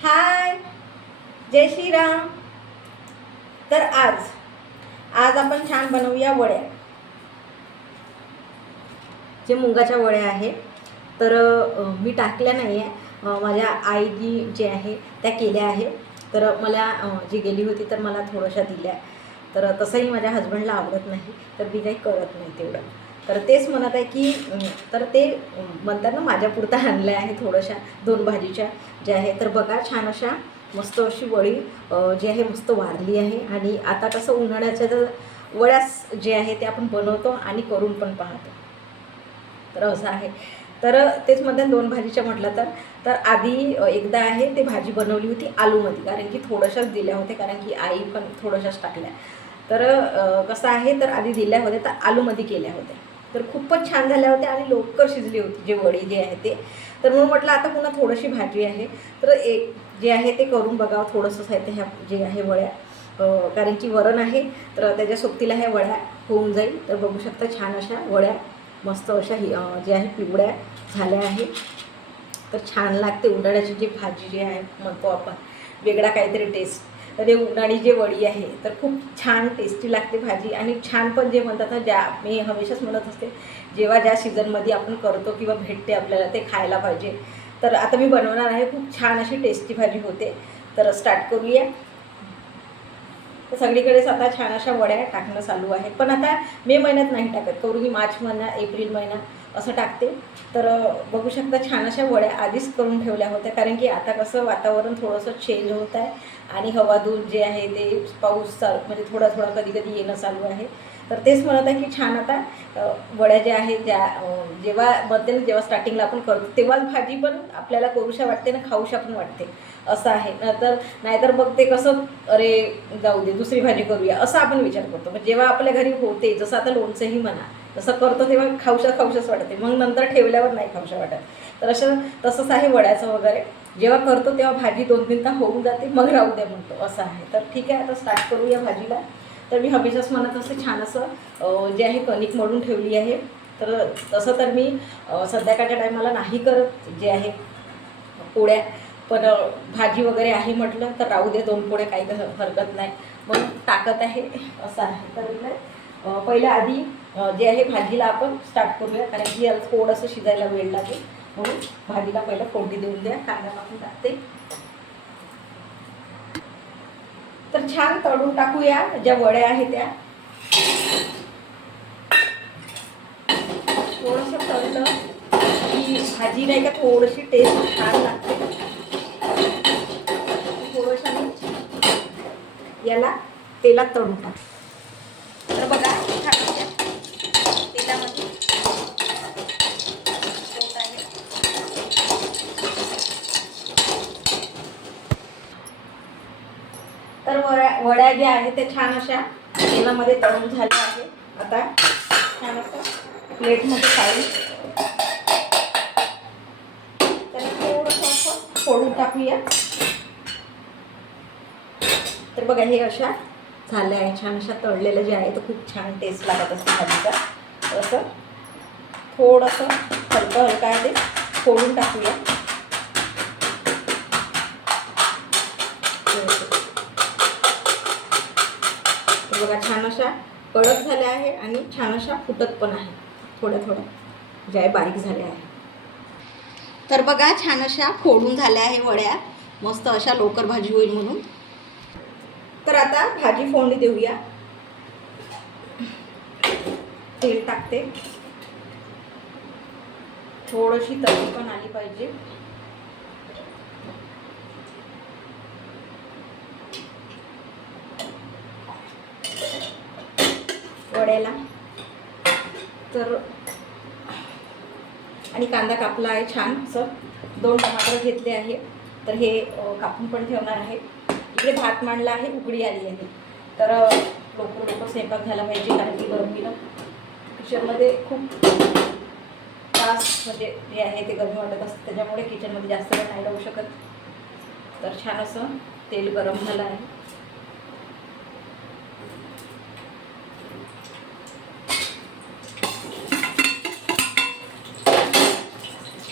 हाय, जय श्रीराम. तर आज आपण छान बनवूया वड्या. जे मुगाच्या वड्या आहे तर मी टाकल्या नाही आहे. माझ्या आईनी जे आहे त्या केल्या आहे. तर मला जी गेली होती तर मला थोड्याशा दिल्या. तर तसंही माझ्या हजबंडला आवडत नाही तर मी काही करत नाही तेवढं. तर तेच म्हणत आहे की तर ते म्हणतात ना माझ्यापुरता आणल्या आहे थोड्याशा 2 भाजीच्या ज्या आहे. तर बघा छान अशा मस्त अशी वडी जी आहे मस्त वारली आहे. आणि आता कसं उन्हाळ्याच्या तर वड्यास जे आहे ते आपण बनवतो आणि करून पण पाहतो. तर असं आहे. तर तेच मध्ये 2 भाजीच्या म्हटलं तर आधी एकदा आहे ते भाजी बनवली होती आलूमध्ये, कारण की थोड्याशाच दिल्या होत्या, कारण की आई पण थोड्याशाच टाकल्या. तर कसं आहे तर आधी दिल्या होत्या तर आलूमध्ये केल्या होत्या. तर खूपच छान झाल्या होत्या आणि लवकर शिजली होती जे वडी जे आहे ते. तर म्हणून म्हटलं आता पुन्हा थोडीशी भाजी आहे तर एक जे आहे ते करून बघावं थोडंसं साहित्य ह्या जे आहे वड्या. कारण की वरण आहे तर त्याच्या सोबतीला ह्या वड्या होऊन जाईल. तर बघू शकता छान अशा वड्या मस्त अशा जे आहे पिवळ्या झाल्या आहे. तर छान लागते उन्हाळ्याची जी भाजी जी आहे म्हणतो आपण वेगळा काहीतरी टेस्ट. तर ते उन्हाळी जे वडी आहे तर खूप छान टेस्टी लागते भाजी. आणि छान पण जे म्हणतात ना, ज्या मी हमेशाच म्हणत असते जेव्हा ज्या सीझनमध्ये आपण करतो किंवा भेटते आपल्याला ते खायला पाहिजे. तर आता मी बनवणार आहे, खूप छान अशी टेस्टी भाजी होते. तर स्टार्ट करूया. तर सगळीकडेच आता छान अशा वड्या टाकणं चालू आहे. पण आता मे महिन्यात नाही टाकत, करून मी मार्च महिना एप्रिल महिना असं टाकते. तर बघू शकता छान अशा वड्या आधीच करून ठेवल्या होत्या, कारण की आता कसं वातावरण थोडंसं चेंज होत आहे आणि हवाधून जे आहे ते पाऊस म्हणजे थोडा थोडा कधी कधी येणं चालू आहे. तर तेच म्हणत आहे की छान आता वड्या ज्या आहेत ज्या जेव्हा बनते ना, जेव्हा स्टार्टिंगला आपण करतो तेव्हाच भाजी पण आपल्याला करूशा वाटते ना, खाऊशा पण वाटते. असं आहे. नाहीतर मग ते कसं अरे जाऊ दे दुसरी भाजी करूया असं आपण विचार करतो. पण जेव्हा आपल्या घरी होते, जसं आता लोणचंही म्हणा, तसं करतो तेव्हा खाऊशाच वाटते, मग नंतर ठेवल्यावर नाही खाऊशा वाटत. तर तसंच आहे वड्याचं वगैरे. जेव्हा करतो तेव्हा भाजी 2-3 तास होऊन जाते, मग राहू द्या म्हणतो असं आहे. तर ठीक आहे, आता स्टार्ट करूया भाजीला. तर मी हमेशाच म्हणत असते छान असं जे आहे कणिक मळून ठेवली आहे. तर तसं तर मी संध्याकाळच्या टायमाला नाही करत जे आहे पोळ्या. पण भाजी वगैरे आहे म्हटलं तर राहू दे 2 पोळ्या, काही हरकत नाही, मग टाकत आहे असं आहे. तर इकडे पहिल्या आधी जे आहे भाजीला आपण स्टार्ट करूया, कारण की याला थोडंसं शिजायला वेळ लागेल. म्हणून भाजीला पहिलं फोडणी देऊन द्या. कांदा टाकून टाकते. तर छान तळून टाकूया ज्या वड्या आहेत त्या. थोडंसं तळलं की भाजी नाही का थोडीशी टेस्ट छान लागते. थोडंसं याला तेलात तळून टाक. तर बघा तेलामध्ये तर वड्या ज्या आहेत त्या छान अशा तेलामध्ये तळून झाल्या आहे. आता छान असं प्लेटमध्ये काढून त्याला थोडंसं असं फोडून टाकूया. तर बघा हे अशा झाल्या आहे छान अशा तळलेलं जे आहे तर खूप छान टेस्ट लागत असते भाजीचा. असं थोडंसं हलकं आहे ते फोडून टाकूया. तर बघा छान अशा कडक झाल्या आहे आणि छान अशा फुटत पण आहे, थोड्या ज्या आहे बारीक झाल्या आहे. तर बघा छान अशा फोडून झाल्या आहे वड्या, मस्त अशा लवकर भाजी होईल म्हणून. तर आता भाजी फोडणी देऊया. तेल टाकते, थोडीशी तळी पण आली पाहिजे. वड्याला तर आणि कांदा कापला आहे छान असं. 2 टमाटर घेतले आहे तर हे कापून पण ठेवणार आहे. इकडे भात मांडला आहे, उकडी आली आहे. तर लवकर स्वयंपाक झाला पाहिजे, कारण की गरमीनं किचनमध्ये खूप त्रास म्हणजे जे आहे ते गरमी वाटत असते, त्याच्यामुळे किचनमध्ये जास्त वेळ नाही राहू शकत. तर छान असं तेल गरम झालं आहे.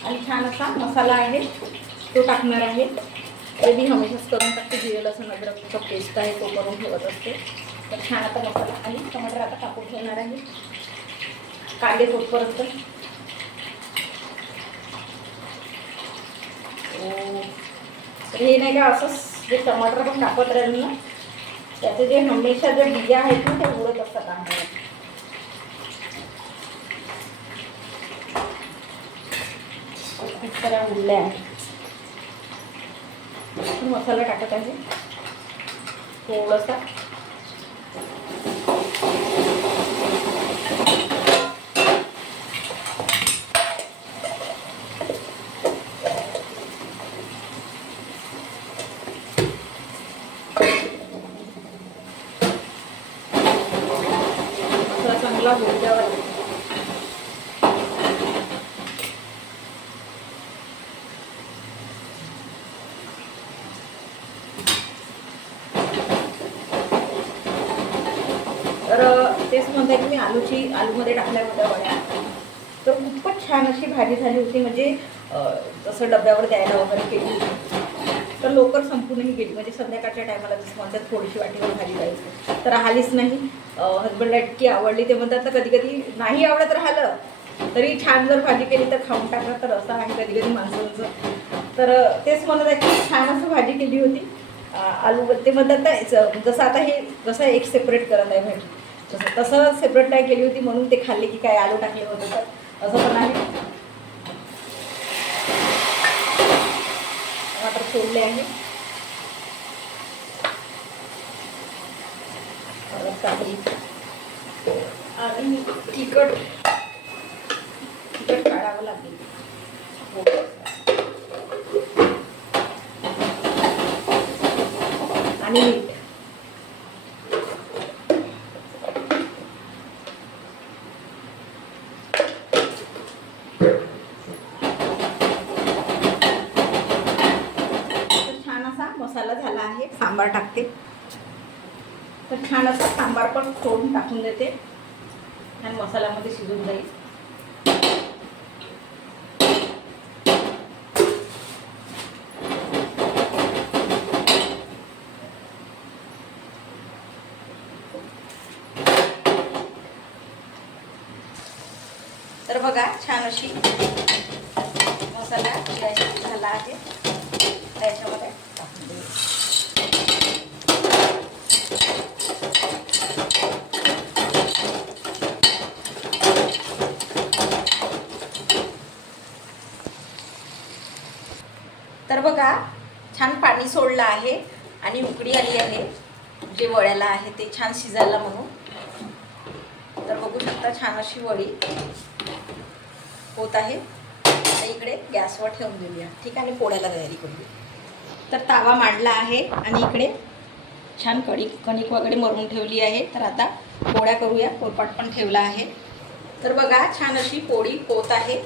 आणि छान असा मसाला आहे तो टाकणार आहे. ते मी हमेशाच करून टाकते. जिरे लसूण अद्रकचा पेस्ट आहे तो करून ठेवत असते. तर छान आता मसाला आणि टमाटर आता टाकून ठेवणार आहे कांदे तोपर्यंत. तर हे नाही का असंच जे टमाटर पण टाकत राहील ना त्याचे जे हमेशा जे बिया आहेत ना ते उडत असतात आम्हाला. खूप साऱ्या उडल्या आहेत. मसाला टाकत आहे थोडासा. मसाला चांगला होऊ द्यावा. तर तेच म्हणते की मी आलूमध्ये टाकल्या होत्या वड्या. तर खूपच छान अशी भाजी झाली होती. म्हणजे जसं डब्यावर द्यायला वगैरे केली होती. तर लवकर संपूनही गेली. म्हणजे संध्याकाळच्या टायमाला जसं म्हणतात थोडीशी वाटीवर भाजी द्यायची तर राहिलीच नाही. हजबंडला इतकी आवडली. ते म्हणतात तर कधी कधी नाही आवडत राहिलं तरी छान जर भाजी केली तर खाऊन टाकलं. तर असं आहे कधी कधी माणसांचं. तर तेच म्हणत आहे की छान असं भाजी केली होती. आलू ते म्हणतात ना जसं आता हे जसं एक सेपरेट करत आहे भाजी तसं सेपरेट नाही केली होती म्हणून ते खाल्ले की काय आलू टाकले होते. तर असं पण आहे. टमाटर सोडले आहे. आणि तिखट काढावं लागेल. आणि मीठ. छान असा मसाला झाला आहे. सांबार टाकते. तर छान असा सांबार पण फोडून टाकून देते आणि मसाल्यामध्ये शिजून जाईल. तर बघा छान अशी मसाला झाला आहे. त्याच्यामध्ये टाकून देऊ. तर बघा छान पाणी सोडलं आहे आणि उकळी आली आहे. जे वड्याला आहे ते छान शिजायला म्हणून. तर बघू शकता छान अशी वडी होत आहे. तर इकडे गॅसवर ठेवून देऊया. ठीक आहे. आणि पोळ्याला तयारी करूया. तर तावा मांडला आहे आणि इकडे छान कणिक वगैरे मरून ठेवली आहे. तर आता पोळ्या करूया. पोळपाट पण ठेवला आहे. तर बघा छान अशी पोळी होत आहे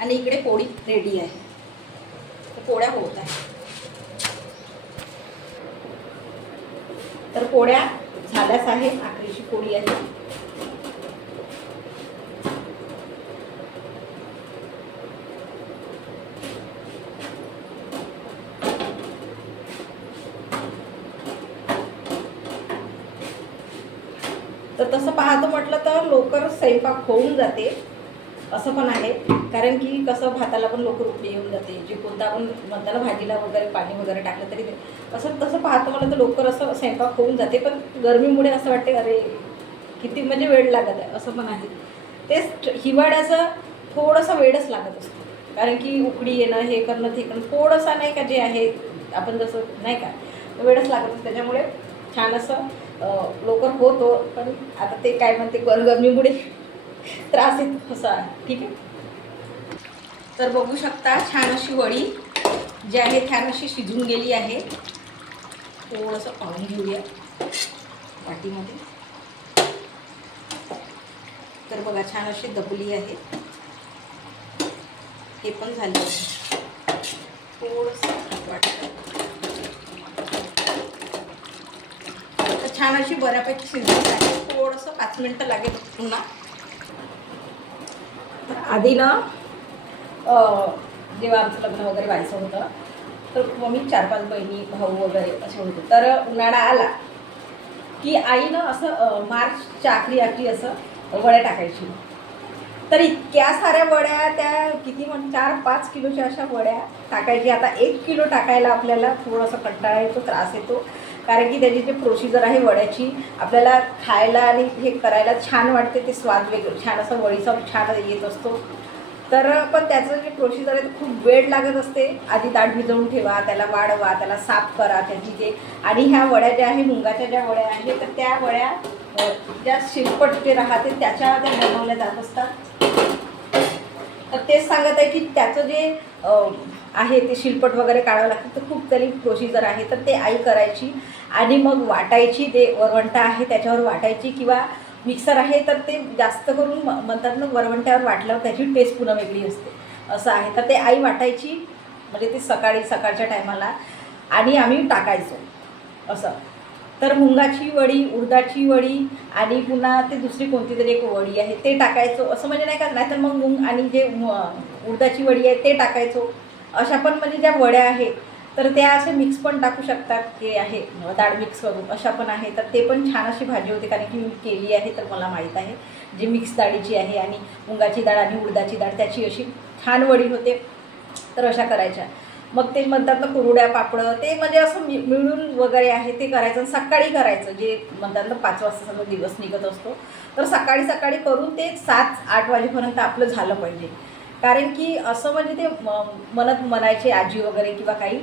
आणि इकडे पोळी रेडी आहे. तर पोळ्या होत आहे. तर पोळ्या झाल्याच आहे. आखरीची पोळी आहे. तर तसं पाहतो म्हटलं तर लवकर स्वयंपाक होऊन जाते असं पण आहे. कारण की कसं भाताला पण लवकर उकळी येऊन जाते. जे कोणता आपण म्हणताना भाजीला वगैरे पाणी वगैरे टाकलं तरी असं तसं पाहतो मला तर लवकर असं स्वयंपाक होऊन जाते. पण गरमीमुळे असं वाटते अरे किती म्हणजे वेळ लागत आहे असं पण आहे. तेच हिवाळ्याचं थोडंसं वेळच लागत असतो. कारण की उकळी येणं हे करणं ते करणं थोडंसं नाही का जे आहे आपण जसं नाही का वेळच लागत असतो. त्याच्यामुळे छान असं लवकर होतो. पण आता ते काय म्हणते गरमीमुळे त्रास येतो असं आहे. ठीक आहे. तर बघू शकता छान अशी वडी जी आहे छान अशी शिजून गेली आहे. थोडंसं पाहून घेऊया वाटीमध्ये. तर बघा छान अशी दबली आहे. हे पण झाले आहे. थोडंसं वाटतं तर छान अशी बऱ्यापैकी शिजली आहे. थोडंसं 5 मिनटं लागेल पुन्हा. आधी ना जेव्हा आमचं लग्न वगैरे व्हायचं होतं तर मग मी 4-5 बहिणी भाऊ वगैरे असे होते. तर उन्हाळा आला की आईनं असं मार्चच्या आखरी असं वड्या टाकायची. तर इतक्या साऱ्या वड्या त्या किती 4-5 किलोच्या अशा वड्या टाकायची. आता 1 किलो टाकायला आपल्याला थोडंसं कंटाळा येतो, त्रास येतो, कारण की त्याची जी प्रोसिजर आहे वड्याची आपल्याला खायला आणि हे करायला छान वाटते, ते स्वाद वेगळं छान असं वडीचा छान येत असतो. तर पण त्याचं जे प्रोसिजर आहे ते खूप वेळ लागत असते. आधी ताट भिजवून ठेवा, त्याला वाढवा, त्याला साफ करा त्याची ते. आणि ह्या वड्या ज्या आहे मुंगाच्या ज्या वड्या आहेत तर त्या वड्या ज्या शिल्पट जे राहते त्याच्या त्या बनवल्या जात असतात. तर तेच सांगत आहे की त्याचं जे आहे ते शिल्पट वगैरे काढावं लागतं. तर खूप तरी प्रोसिजर आहे. तर ते आई करायची आणि मग वाटायची. ते वरवंटा आहे त्याच्यावर वाटायची किंवा मिक्सर आहे तर ते जास्त करून म्हणतात ना वरवंट्यावर वाटल्यावर त्याची टेस्ट पुन्हा वेगळी असते असं आहे. तर ते आई वाटायची म्हणजे ते सकाळच्या टायमाला आणि आम्ही टाकायचो असं. तर मुंगाची वडी, उडदाची वडी आणि पुन्हा ते दुसरी कोणती तरी एक वडी आहे ते टाकायचो असं म्हणजे नाही का. नाही तर मग मूग आणि जे उडदाची वडी आहे ते टाकायचो. अशा पण म्हणजे ज्या वड्या आहेत तर त्या असे मिक्स पण टाकू शकतात, ते आहे डाळ मिक्स करून अशा पण आहे. तर ते पण छान अशी भाजी होते, कारण की मी केली आहे तर मला माहीत आहे. जी मिक्स डाळीची आहे आणि मुंगाची डाळ आणि उडदाची डाळ त्याची अशी छान वडी होते. तर अशा करायच्या. मग ते म्हणतात ना कुरड्या पापडं ते म्हणजे असं मिळून वगैरे आहे ते करायचं. सकाळी करायचं जे म्हणतात ना 5 वाजता सगळं दिवस निघत असतो. तर सकाळी करून ते 7-8 वाजेपर्यंत आपलं झालं पाहिजे. कारण की असं म्हणजे ते म्हणायचे आजी वगैरे किंवा काही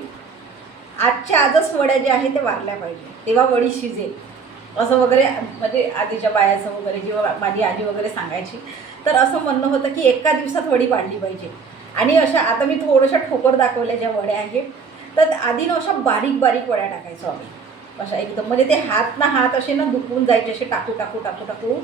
आजच्या आजच वड्या ज्या आहेत ते वारल्या पाहिजे तेव्हा वडी शिजेल असं वगैरे म्हणजे आधीच्या बायाचं वगैरे जेव्हा माझी आजी वगैरे सांगायची. तर असं म्हणणं होतं की एका दिवसात वडी वाढली पाहिजे. आणि अशा आता मी थोड्याशा ठोकर दाखवल्या ज्या वड्या आहेत तर आधी ना अशा बारीक वड्या टाकायचो आम्ही अशा एकदम. म्हणजे ते हात असे ना दुखून जायचे असे टाकू.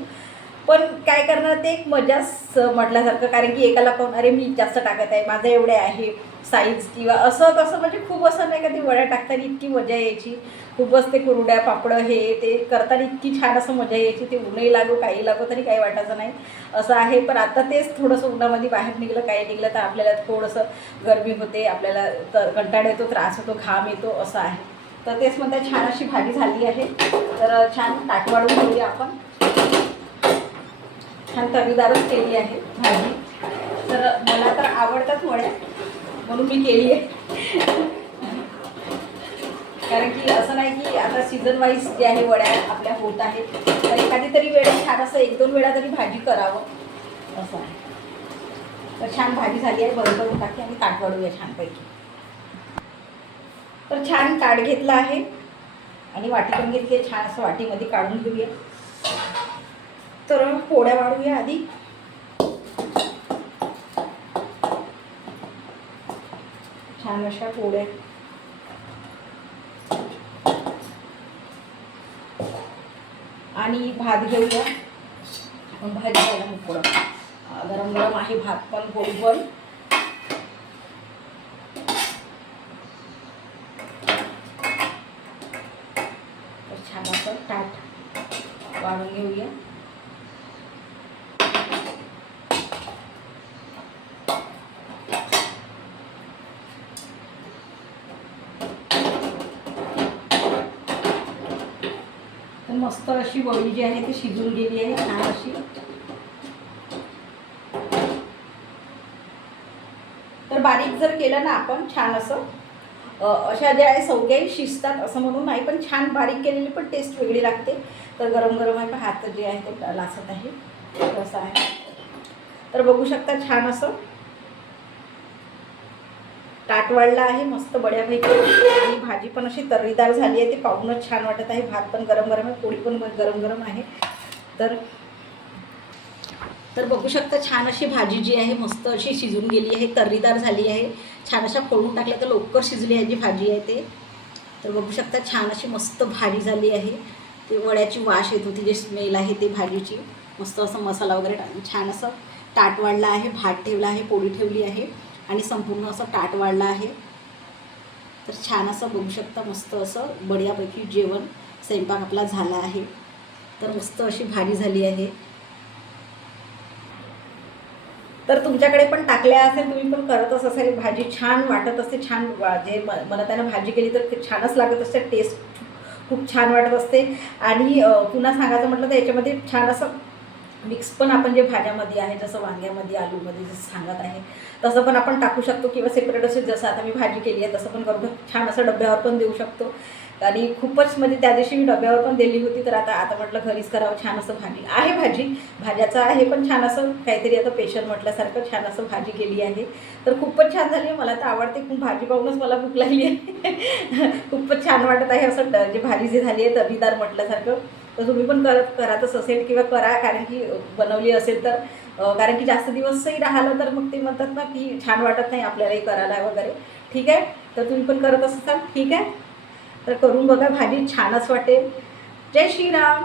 पण काय करणार ते एक मजाच म्हटल्यासारखं, कारण की एकाला कोण अरे मी जास्त टाकत आहे माझं एवढे आहे साईज किंवा असं तसं म्हणजे खूप असं नाही का. ती वड्या टाकताना इतकी मजा यायची. खूपच ते कुरड्या पापडं हे ते करताना इतकी छान असं मजा यायची. ते ऊनही लागो काही लागो तरी काही वाटायचं नाही असं आहे. पण आता तेच थोडंसं उन्हामध्ये बाहेर निघलं काही निघलं तर आपल्याला थोडंसं गरमी होते, आपल्याला तर कंटाळा येतो, त्रास होतो, घाम येतो असं आहे. तर तेच म्हणतात छान अशी भाजी झाली आहे. तर छान ताट वाढून घेऊया आपण. छान तर्रीदारच केली आहे भाजी. तर मला तर आवडतात वड्या म्हणून मी केली आहे. कारण की असं नाही की आता सीझन वाईज जे आहे वड्या आपल्या होत आहेत तर एखादी तरी वेळा छान असं 1-2 वेळा तरी भाजी करावं असं आहे. तर छान भाजी झाली आहे. बरं करून टाकी आणि ताट वाढूया छानपैकी. तर छान ताट घेतलं आहे आणि वाटी पण घेतली आहे. छान असं वाटीमध्ये काढून घेऊया. तर पोळ्या वाढूया आधी. छान अशा पोळ्या आणि भात घेऊया आपण. भात घ्यायला मोकळं गरम आहे भात पण पोळी पण. छान असं ताट वाढून घेऊया. मस्त अशी वडी जी आहे ती शिजून गेली आहे छान अशी. तर बारीक जर केलं ना आपण छान असं अशा ज्या आहे सौग्याही शिजतात असं म्हणून नाही, पण छान बारीक केलेली पण टेस्ट वेगळी लागते. तर गरम आहे पण हात जे आहे ते लासत आहे असं आहे. तर बघू शकता छान असं ताट वाढला आहे मस्त बड्यापैकी. आणि भाजी पण अशी तर्रीदार झाली आहे. ते पाहूनच छान वाटत आहे. भात पण गरम आहे, पोळी पण गरम आहे. तर बघू शकता छान अशी भाजी जी आहे मस्त अशी शिजून गेली आहे, तर्रीदार झाली आहे. छान अशा फोडून टाकल्या तर लवकर शिजली आहे जी भाजी आहे ते. तर बघू शकता छान अशी मस्त भाजी झाली आहे. ते वड्याची वास येत होती जे स्मेल आहे ते भाजीची. मस्त असं मसाला वगैरे टाकून छान असं ताट वाढला आहे. भात ठेवला आहे, पोळी ठेवली आहे आणि संपूर्ण असं ताट वाढलं आहे. तर छान असं बघू शकता मस्त असं बढियापैकी जेवण स्वयंपाक आपला झाला आहे. तर मस्त अशी भाजी झाली आहे. तर तुमच्याकडे पण टाकल्या असेल, तुम्ही पण करतच असेल, भाजी छान वाटत असते, छान जे मला त्यानं भाजी केली तर छानच लागत असते, टेस्ट खूप छान वाटत असते. आणि पुन्हा सांगायचं म्हटलं तर याच्यामध्ये छान असं मिक्स पण आपण जे भाज्यामध्ये आहे, जसं वांग्यामध्ये आलूमध्ये जसं सांगत आहे तसं पण आपण टाकू शकतो, किंवा सेपरेट असे जसं आता मी भाजी केली आहे तसं पण करू शकतो. छान असं डब्यावर पण देऊ शकतो. आणि खूपच म्हणजे त्या दिवशी मी डब्यावर पण दिली होती, तर आता म्हटलं घरीच करावं. छान असं भाजी आहे, भाज्याचं आहे, पण छान असं काहीतरी आता स्पेशल म्हटल्यासारखं छान असं भाजी केली आहे. तर खूपच छान झाली आहे. मला तर आवडते खूप, भाजी पाहूनच मला भूक लागली आहे. खूपच छान वाटत आहे असं जे भाजी जी झाली आहे तर्रीदार म्हटल्यासारखं. तर तुम्ही पण करतच असेल किंवा करा, कारण की बनवली असेल तर, कारण की जास्त दिवसही राहिलं तर मग ते म्हणतात ना की छान वाटत नाही आपल्यालाही करायला वगैरे. ठीक आहे, तर तुम्ही पण करत असाल. ठीक आहे, तर करून बघा, भाजी छानच वाटेल. जय श्रीराम.